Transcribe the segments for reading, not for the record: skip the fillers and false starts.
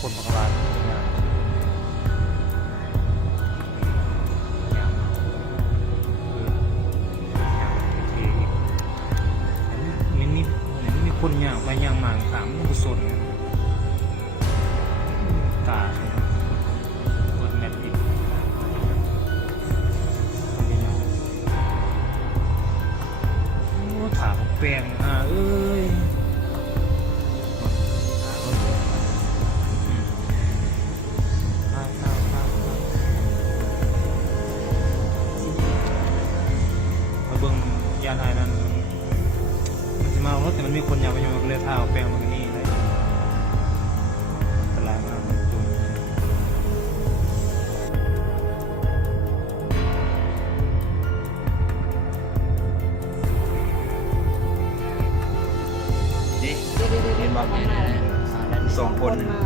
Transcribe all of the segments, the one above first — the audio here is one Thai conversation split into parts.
คนบางร้านเนี่ยอย่างอย่างทีมันมีคนอย่างไปอย่างมาถามกุศลกาเปิดแมทอีกโอ้ถามแปลงเอ้ยเบิ่งยานไทยนั้นมันจะมารถแต่มันมีคนอยากไปอยู่เลยท่าแปลงมันนี่เลยอันตรายมากจุ่มนี่ เห็นบ้างสองคนมา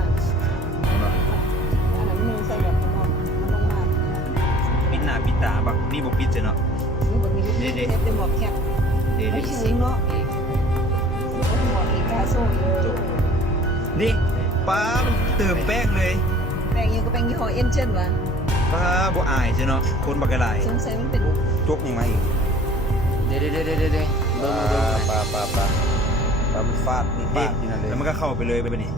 อันนั้นมือใส่แบบมันลงมา ปิดหน้าปิดตาบักนี่บ่ปิดเนาะ นี่บางทีเด็ดเป็นหมวกแคป เดี๋ยว ไม่ซื้อเนาะหมวกอีกาโซ่ นี่ป้ามันเติมแป้งเลย แปรงยังก็แปรงยี่ห้อเอ็นเจนวะ ป้าบ่อายใช่เนาะคนบักกะหลาย สงสัยมันเป็น จกยังไงอีก เดี๋ยวปลามันฟาดนี่ปาดอยู่นั่นเลย แล้วมันก็เข้าไปเลยไปนี่